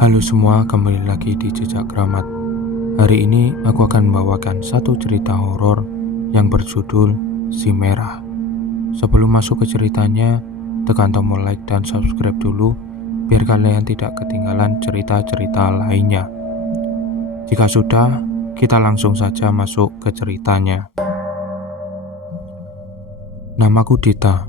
Halo semua, kembali lagi di Jejak Keramat. Hari ini aku akan membawakan satu cerita horor yang berjudul Si Merah. Sebelum masuk ke ceritanya, tekan tombol like dan subscribe dulu biar kalian tidak ketinggalan cerita-cerita lainnya. Jika sudah, kita langsung saja masuk ke ceritanya. Namaku Dita.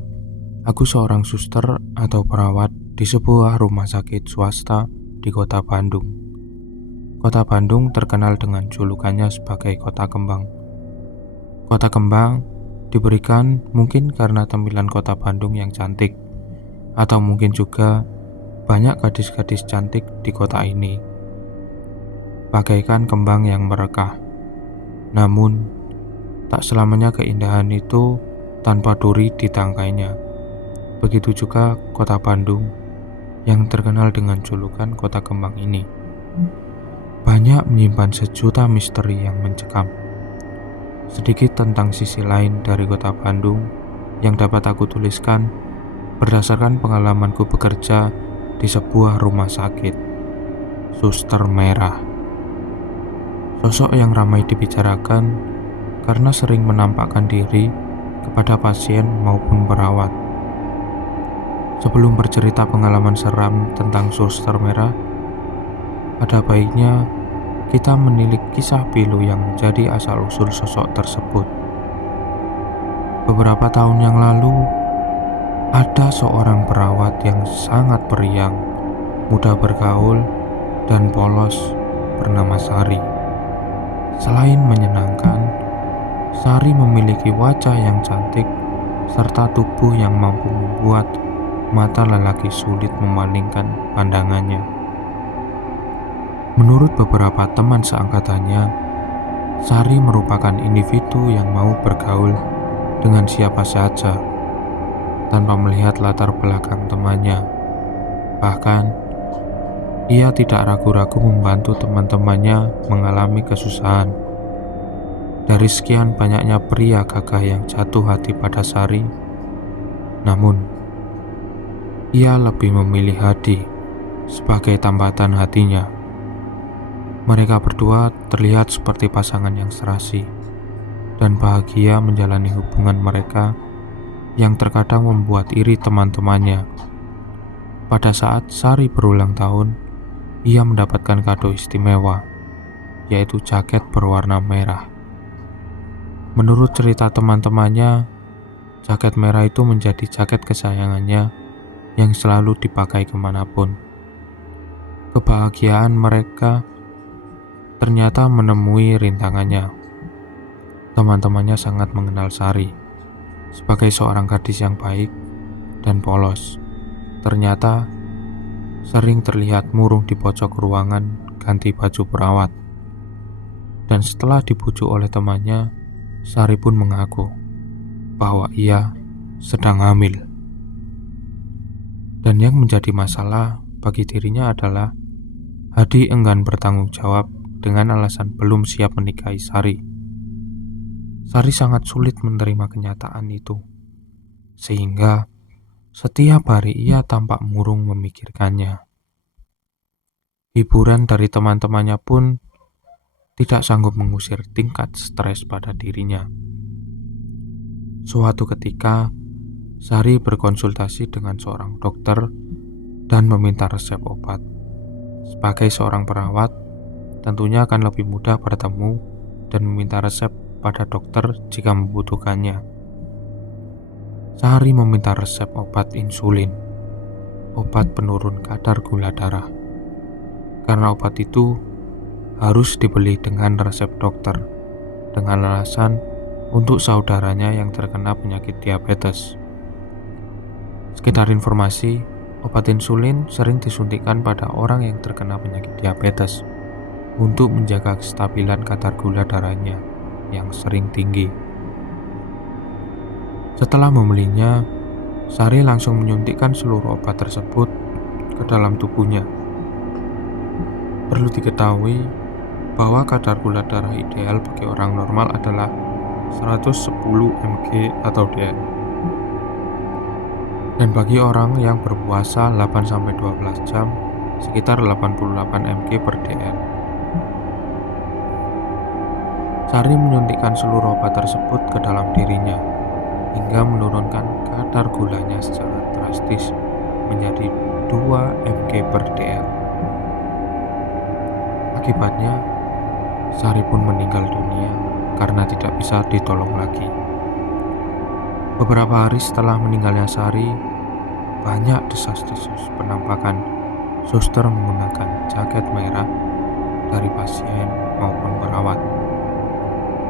Aku seorang suster atau perawat di sebuah rumah sakit swasta di kota Bandung. Kota Bandung terkenal dengan julukannya sebagai kota kembang. Kota kembang diberikan mungkin karena tampilan kota Bandung yang cantik, atau mungkin juga banyak gadis-gadis cantik di kota ini, bagaikan kembang yang merekah. Namun, tak selamanya keindahan itu tanpa duri di tangkainya. Begitu juga kota Bandung yang terkenal dengan julukan kota kembang ini. Banyak menyimpan sejuta misteri yang mencekam. Sedikit tentang sisi lain dari kota Bandung yang dapat aku tuliskan berdasarkan pengalamanku bekerja di sebuah rumah sakit, Suster Merah. Sosok yang ramai dibicarakan karena sering menampakkan diri kepada pasien maupun perawat. Sebelum bercerita pengalaman seram tentang Suster Merah, ada baiknya kita menilik kisah pilu yang menjadi asal-usul sosok tersebut. Beberapa tahun yang lalu, ada seorang perawat yang sangat periang, mudah bergaul, dan polos bernama Sari. Selain menyenangkan, Sari memiliki wajah yang cantik serta tubuh yang mampu membuat mata lelaki sulit memalingkan pandangannya. Menurut beberapa teman seangkatannya, Sari merupakan individu yang mau bergaul dengan siapa saja tanpa melihat latar belakang temannya. Bahkan, ia tidak ragu-ragu membantu teman-temannya mengalami kesusahan. Dari sekian banyaknya pria gagah yang jatuh hati pada Sari, namun ia lebih memilih Hadi sebagai tambatan hatinya. Mereka berdua terlihat seperti pasangan yang serasi dan bahagia menjalani hubungan mereka yang terkadang membuat iri teman-temannya. Pada saat Sari berulang tahun, ia mendapatkan kado istimewa, yaitu jaket berwarna merah. Menurut cerita teman-temannya, jaket merah itu menjadi jaket kesayangannya yang selalu dipakai kemanapun. Kebahagiaan mereka ternyata menemui rintangannya. Teman-temannya sangat mengenal Sari sebagai seorang gadis yang baik dan polos. Ternyata sering terlihat murung di pojok ruangan ganti baju perawat. Dan setelah dibujuk oleh temannya, Sari pun mengaku bahwa ia sedang hamil. Dan yang menjadi masalah bagi dirinya adalah Hadi enggan bertanggung jawab dengan alasan belum siap menikahi Sari. Sari sangat sulit menerima kenyataan itu, sehingga setiap hari ia tampak murung memikirkannya. Hiburan dari teman-temannya pun tidak sanggup mengusir tingkat stres pada dirinya. Suatu ketika, Sari berkonsultasi dengan seorang dokter dan meminta resep obat. Sebagai seorang perawat, tentunya akan lebih mudah bertemu dan meminta resep pada dokter jika membutuhkannya. Sari meminta resep obat insulin, obat penurun kadar gula darah, karena obat itu harus dibeli dengan resep dokter dengan alasan untuk saudaranya yang terkena penyakit diabetes. Sekedar informasi, obat insulin sering disuntikkan pada orang yang terkena penyakit diabetes untuk menjaga kestabilan kadar gula darahnya yang sering tinggi. Setelah membelinya, Sari langsung menyuntikkan seluruh obat tersebut ke dalam tubuhnya. Perlu diketahui bahwa kadar gula darah ideal bagi orang normal adalah 110 mg atau dl. Dan bagi orang yang berpuasa 8-12 jam sekitar 88 mg per dl. Sari menyuntikkan seluruh obat tersebut ke dalam dirinya hingga menurunkan kadar gulanya secara drastis menjadi 2 mg per dl. Akibatnya, Sari pun meninggal dunia karena tidak bisa ditolong lagi. Beberapa hari setelah meninggalnya Sari, banyak desas-desus penampakan suster menggunakan jaket merah dari pasien maupun perawat.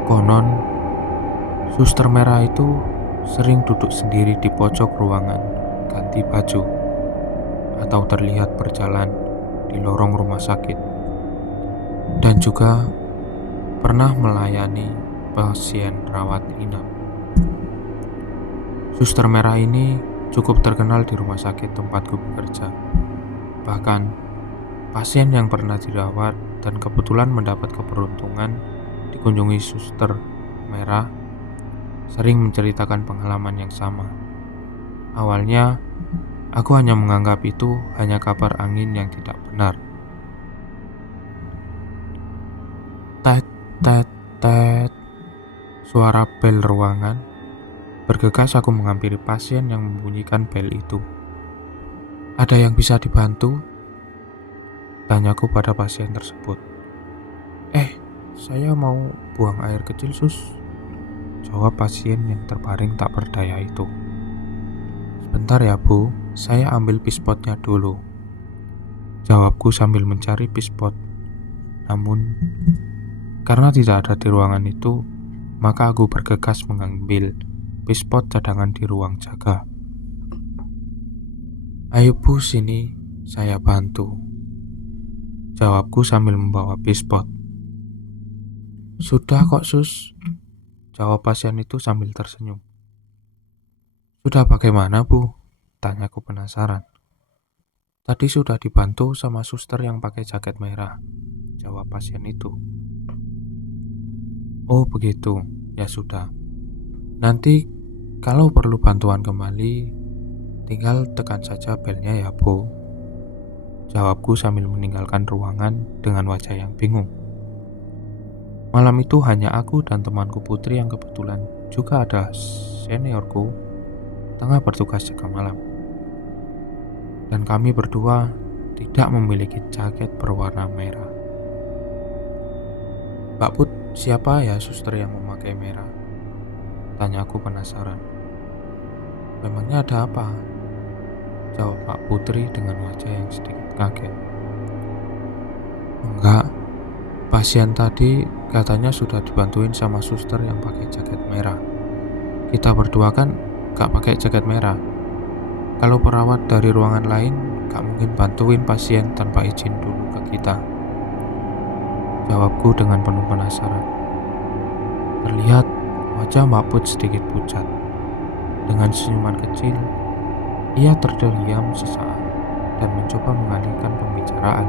Konon, suster merah itu sering duduk sendiri di pojok ruangan ganti baju atau terlihat berjalan di lorong rumah sakit, dan juga pernah melayani pasien rawat inap. Suster merah ini cukup terkenal di rumah sakit tempatku bekerja. Bahkan, pasien yang pernah dirawat dan kebetulan mendapat keberuntungan dikunjungi suster merah sering menceritakan pengalaman yang sama. Awalnya, aku hanya menganggap itu hanya kabar angin yang tidak benar. Tet, tet, tet. Suara bel ruangan. Bergegas aku menghampiri pasien yang membunyikan bel itu. "Ada yang bisa dibantu?" tanyaku pada pasien tersebut. Saya mau buang air kecil, sus," jawab pasien yang terbaring tak berdaya itu. "Sebentar ya, Bu, saya ambil pispotnya dulu," jawabku sambil mencari pispot. Namun, karena tidak ada di ruangan itu, maka aku bergegas mengambil pispot cadangan di ruang jaga. "Ayo Bu, sini, saya bantu," jawabku sambil membawa pispot. "Sudah kok, sus," jawab pasien itu sambil tersenyum. "Sudah bagaimana, Bu?" tanyaku penasaran. "Tadi sudah dibantu sama suster yang pakai jaket merah," jawab pasien itu. "Oh begitu, ya sudah. Nanti kalau perlu bantuan kembali, tinggal tekan saja belnya ya, Bu," jawabku sambil meninggalkan ruangan dengan wajah yang bingung. Malam itu hanya aku dan temanku Putri yang kebetulan juga ada seniorku tengah bertugas jaga malam. Dan kami berdua tidak memiliki jaket berwarna merah. "Mbak Put, siapa ya suster yang memakai merah?" tanyaku penasaran. "Memangnya ada apa?" jawab Mbak Putri dengan wajah yang sedikit kaget. "Enggak, pasien tadi katanya sudah dibantuin sama suster yang pakai jaket merah. Kita berdua kan gak pakai jaket merah. Kalau perawat dari ruangan lain gak mungkin bantuin pasien tanpa izin dulu ke kita," jawabku dengan penuh penasaran. Terlihat wajah Mbak Put sedikit pucat. Dengan senyuman kecil, ia terdiam sesaat dan mencoba mengalihkan pembicaraan.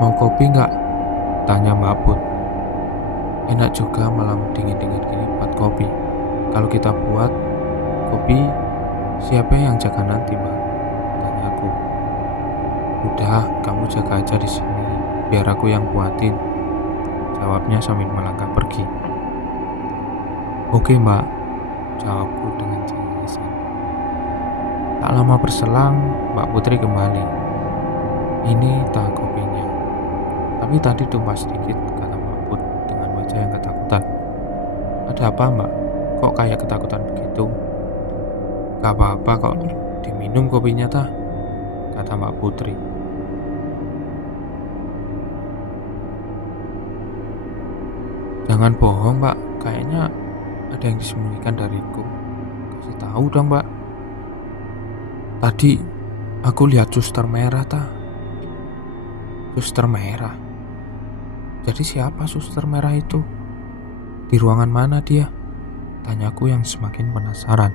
"Mau kopi nggak?" tanya Mbak Put. "Enak juga malam dingin-dingin gini buat kopi. Kalau kita buat kopi, siapa yang jaga nanti, Mbak?" tanyaku. "Udah, kamu jaga aja di sini, biar aku yang buatin," jawabnya sambil melangkah pergi. "Oke, Mbak," jawabku dengan cengisan. Tak lama berselang, Mbak Putri kembali. "Ini tah kopinya. Tapi tadi tumpah sedikit," kata Mbak Put dengan wajah yang ketakutan. "Ada apa, Mbak? Kok kayak ketakutan begitu?" "Gak apa-apa kok, diminum kopinya tah," kata Mbak Putri. "Jangan bohong, Mbak. Kayaknya ada yang disembunyikan dariku. Kasih tahu dong, Mbak. Tadi aku lihat suster merah tah." "Suster merah? Jadi siapa suster merah itu? Di ruangan mana dia?" tanyaku yang semakin penasaran.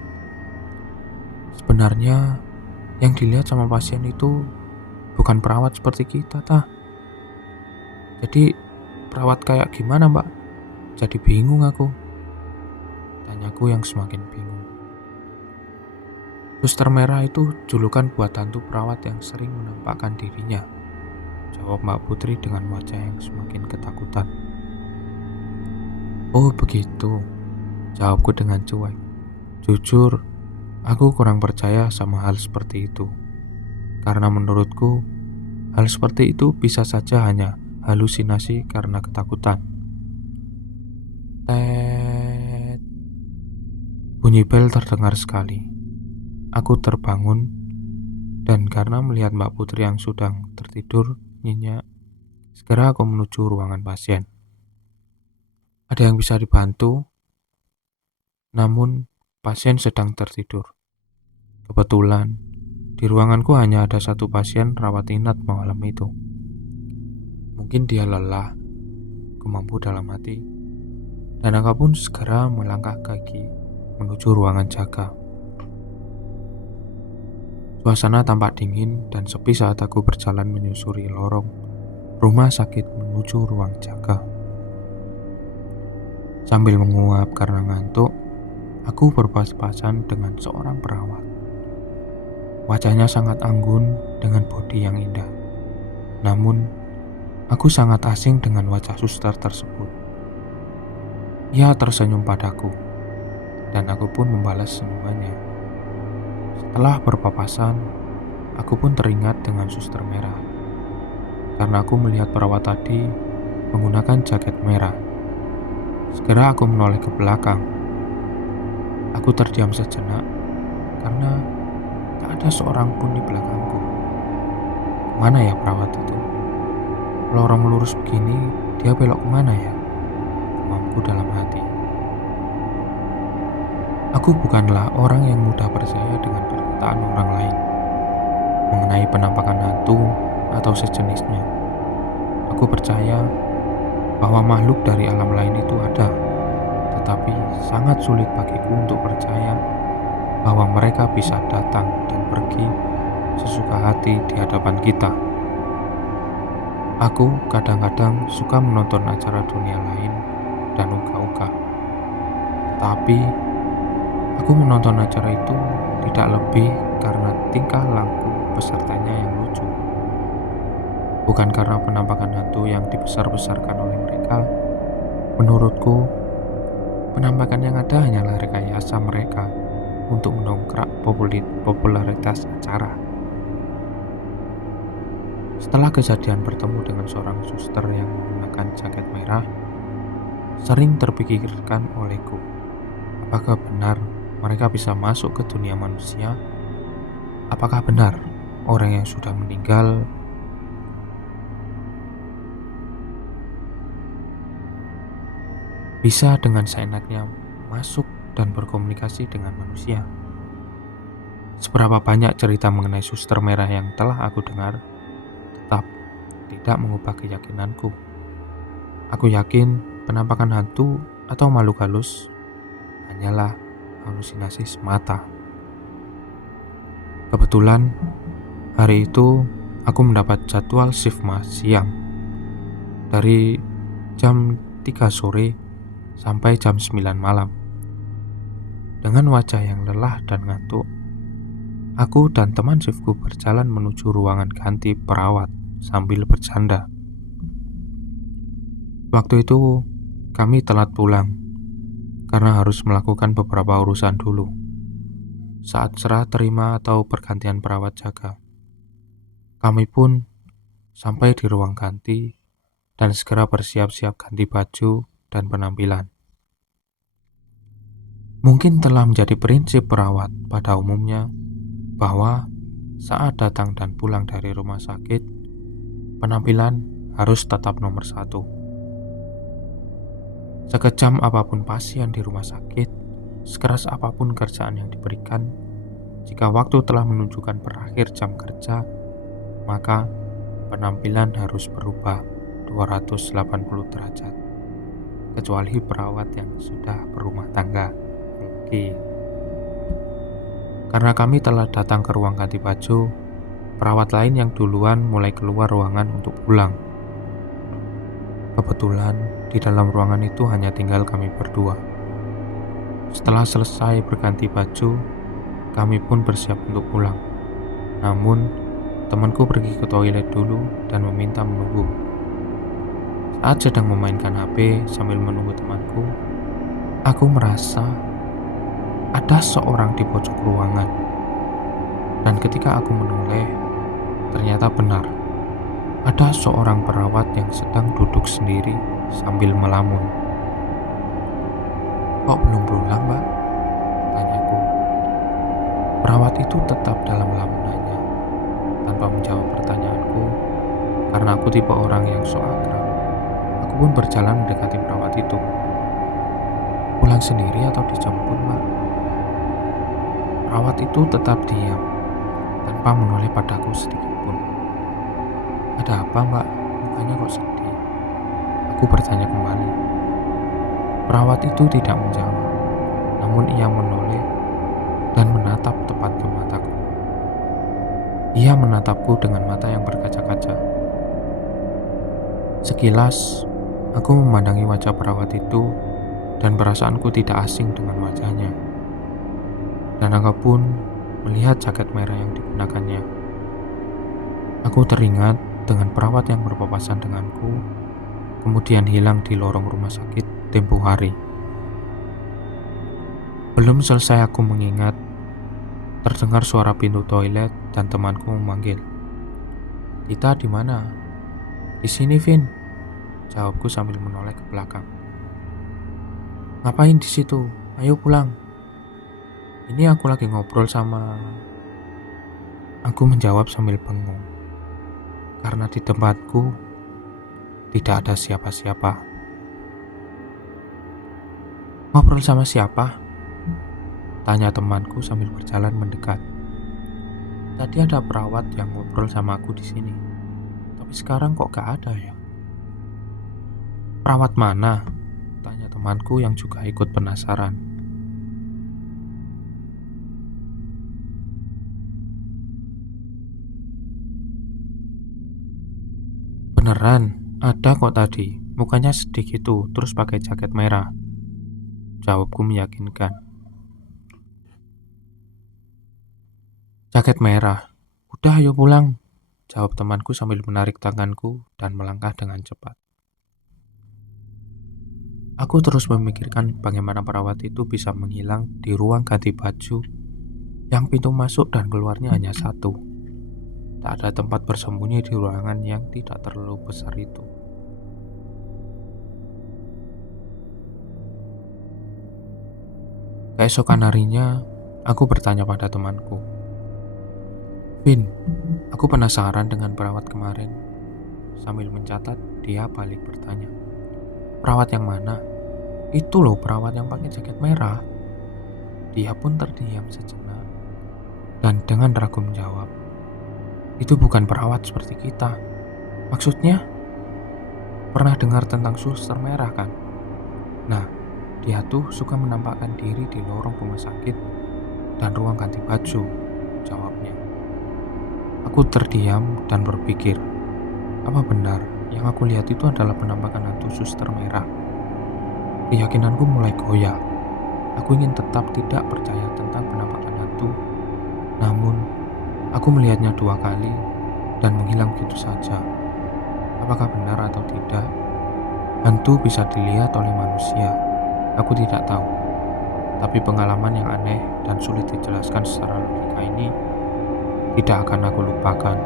Sebenarnya yang dilihat sama pasien itu bukan perawat seperti kita tah. Jadi perawat kayak gimana, Mbak? Jadi bingung aku, tanyaku yang semakin bingung. Suster merah itu julukan buat hantu perawat yang sering menampakkan dirinya, jawab Mbak Putri dengan wajah yang semakin ketakutan. Oh begitu, jawabku dengan cuek. Jujur, aku kurang percaya sama hal seperti itu. Karena menurutku, hal seperti itu bisa saja hanya halusinasi karena ketakutan. Tet. Bunyi bel terdengar sekali. Aku terbangun dan karena melihat Mbak Putri yang sedang tertidur nyenyak, segera aku menuju ruangan pasien. Ada yang bisa dibantu? Namun, pasien sedang tertidur. Kebetulan, di ruanganku hanya ada satu pasien rawat inap malam itu. Mungkin dia lelah, gumamku dalam hati, dan aku pun segera melangkah kaki menuju ruangan jaga. Suasana tampak dingin dan sepi saat aku berjalan menyusuri lorong rumah sakit menuju ruang jaga. Sambil menguap karena ngantuk, aku berpas-pasan dengan seorang perawat. Wajahnya sangat anggun dengan bodi yang indah. Namun, aku sangat asing dengan wajah suster tersebut. Ia tersenyum padaku, dan aku pun membalas senyumannya. Setelah berpapasan, aku pun teringat dengan suster merah. Karena aku melihat perawat tadi menggunakan jaket merah. Segera aku menoleh ke belakang. Aku terdiam sejenak karena tak ada seorang pun di belakangku. Mana ya perawat itu? Lorong lurus begini, dia belok kemana ya? Gumamku dalam hati. Aku bukanlah orang yang mudah percaya dengan perkataan orang lain mengenai penampakan hantu atau sejenisnya. Aku percaya bahwa makhluk dari alam lain itu ada, tetapi sangat sulit bagiku untuk percaya bahwa mereka bisa datang dan pergi sesuka hati di hadapan kita. Aku kadang-kadang suka menonton acara dunia lain dan uga-uga, tetapi aku menonton acara itu tidak lebih karena tingkah laku pesertanya yang lucu, bukan karena penampakan hantu yang dibesar-besarkan oleh mereka. Menurutku, penampakan yang ada hanyalah rekayasa mereka untuk mendongkrak popularitas acara. Setelah kejadian bertemu dengan seorang suster yang menggunakan jaket merah, sering terpikirkan olehku, apakah benar mereka bisa masuk ke dunia manusia? Apakah benar orang yang sudah meninggal bisa dengan seenaknya masuk dan berkomunikasi dengan manusia? Seberapa banyak cerita mengenai suster merah yang telah aku dengar tetap tidak mengubah keyakinanku. Aku yakin penampakan hantu atau makhluk halus hanyalah halusinasi semata. Kebetulan hari itu aku mendapat jadwal shift siang dari jam 3 sore sampai jam 9 malam. Dengan wajah yang lelah dan ngantuk, aku dan teman shiftku berjalan menuju ruangan ganti perawat sambil bercanda. Waktu itu kami telat pulang karena harus melakukan beberapa urusan dulu. Saat serah terima atau pergantian perawat jaga, kami pun sampai di ruang ganti dan segera bersiap-siap ganti baju dan penampilan. Mungkin telah menjadi prinsip perawat pada umumnya bahwa saat datang dan pulang dari rumah sakit, penampilan harus tetap nomor satu. Sekejam apapun pasien di rumah sakit, sekeras apapun kerjaan yang diberikan, jika waktu telah menunjukkan berakhir jam kerja, maka penampilan harus berubah 280 derajat. Kecuali perawat yang sudah berumah tangga. Karena kami telah datang ke ruang ganti baju, perawat lain yang duluan mulai keluar ruangan untuk pulang. Kebetulan di dalam ruangan itu hanya tinggal kami berdua. Setelah selesai berganti baju, kami pun bersiap untuk pulang. Namun, temanku pergi ke toilet dulu dan meminta menunggu. Saat sedang memainkan HP sambil menunggu temanku, aku merasa ada seorang di pojok ruangan. Dan ketika aku menoleh, ternyata benar. Ada seorang perawat yang sedang duduk sendiri sambil melamun. "Kok belum pulang, Mbak?" tanyaku. Perawat itu tetap dalam lamunannya, tanpa menjawab pertanyaanku. Karena aku tipe orang yang sok akrab, aku pun berjalan mendekati perawat itu. "Pulang sendiri atau dijemput, Mbak?" Perawat itu tetap diam, tanpa menoleh padaku sedikit pun. "Ada apa, Mbak? Mukanya kok sedih?" Aku bertanya kembali. Perawat itu tidak menjawab, namun ia menoleh dan menatap tepat ke mataku. Ia menatapku dengan mata yang berkaca-kaca. Sekilas, aku memandangi wajah perawat itu dan perasaanku tidak asing dengan wajahnya. Dan aku pun melihat jaket merah yang digunakannya. Aku teringat dengan perawat yang berpapasan denganku, kemudian hilang di lorong rumah sakit tempo hari. Belum selesai aku mengingat, terdengar suara pintu toilet dan temanku memanggil. "Kita di mana?" "Di sini, Vin," jawabku sambil menoleh ke belakang. "Ngapain di situ? Ayo pulang." "Ini aku lagi ngobrol sama..." Aku menjawab sambil bengong, karena di tempatku tidak ada siapa-siapa. "Ngobrol sama siapa?" tanya temanku sambil berjalan mendekat. "Tadi ada perawat yang ngobrol sama aku di sini, tapi sekarang kok gak ada ya?" "Perawat mana?" tanya temanku yang juga ikut penasaran. "Beneran, ada kok tadi. Mukanya sedih gitu, terus pakai jaket merah," jawabku meyakinkan. "Jaket merah. Udah ayo pulang," jawab temanku sambil menarik tanganku dan melangkah dengan cepat. Aku terus memikirkan bagaimana perawat itu bisa menghilang di ruang ganti baju yang pintu masuk dan keluarnya hanya satu. Tak ada tempat bersembunyi di ruangan yang tidak terlalu besar itu. Keesokan harinya, aku bertanya pada temanku, "Vin, aku penasaran dengan perawat kemarin." Sambil mencatat, dia balik bertanya, "Perawat yang mana?" "Itu loh, perawat yang pakai jaket merah." Dia pun terdiam sejenak dan dengan ragu menjawab, "Itu bukan perawat seperti kita." "Maksudnya?" "Pernah dengar tentang suster merah kan? Nah, dia tuh suka menampakkan diri di lorong rumah sakit dan ruang ganti baju," jawabnya. Aku terdiam dan berpikir, apa benar yang aku lihat itu adalah penampakan hantu suster merah? Keyakinanku mulai goyah. Aku ingin tetap tidak percaya tentang penampakan hantu, namun aku melihatnya 2 kali dan menghilang begitu saja. Apakah benar atau tidak, hantu bisa dilihat oleh manusia? Aku tidak tahu. Tapi pengalaman yang aneh dan sulit dijelaskan secara logika ini tidak akan aku lupakan.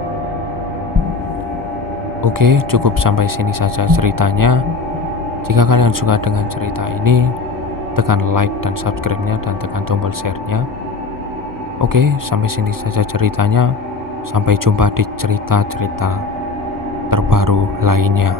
Oke, cukup sampai sini saja ceritanya. Jika kalian suka dengan cerita ini, tekan like dan subscribe-nya dan tekan tombol share-nya. Oke, sampai sini saja ceritanya. Sampai jumpa di cerita-cerita terbaru lainnya.